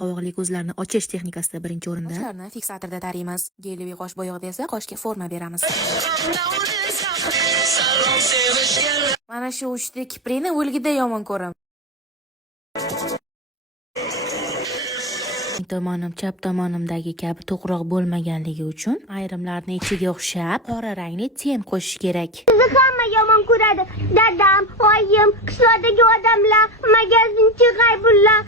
qovoqli ko'zlarni ochish texnikasida birinchi o'rinda. Qoshlarni fiksatorda taraymiz. Geliy qosh bo'yog'ida esa qoshga forma beramiz. Mana shu uchta kiprikni o'lgida yomon ko'raman. Tomonim chap tomonimdagi kabi to'qroq bo'lmaganligi uchun ayrimlarni ichiga o'xshab qora rangli ten qo'shish kerak. Sizni hamma yomon ko'radi. Dadam, oyim, qishloqdagi odamlar, magazinchi g'aybullar.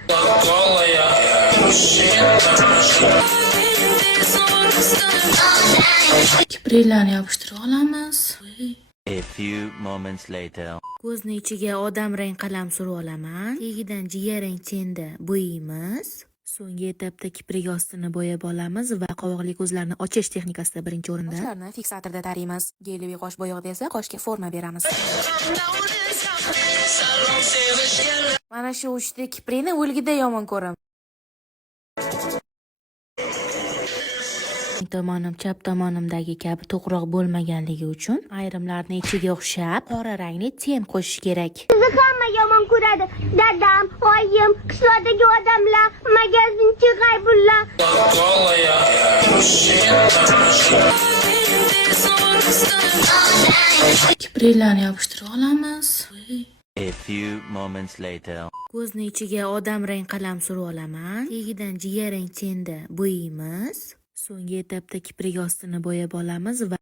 Kipriklarni yopishtirib olamiz. A few moments later. Ko'zni ichiga odam rang qalam surib olaman. Tagidan jigarrang tenda bo'yaymiz. So'nggi etapda kiprik ostini bo'yab olamiz va qovoqli ko'zlarni ochish texnikasida birinchi o'rinda. Qoshlarni fiksatorda taraymiz. Geliy qosh bo'yog'ida esa qoshga forma beramiz. Mana shu uchta kiprikni o'lgida yomon ko'raman. Tomonim chap tomonimdagi kabi to'qroq bo'lmaganligi uchun ayrimlarni ichiga o'xshab qora rangli ten qo'shish kerak. Sizni hamma yomon ko'radi. Dadam, oyim, qishloqdagi odamlar, magazinchi g'aybullar. Kipriklarni yopishtirib olamiz. A few moments later. Ko'zni ichiga odam rang qalam surib olaman. Tagidan jigarrang tenda bo'yaymiz. So'nggi etapda kiprik ostini bo'yab olamiz va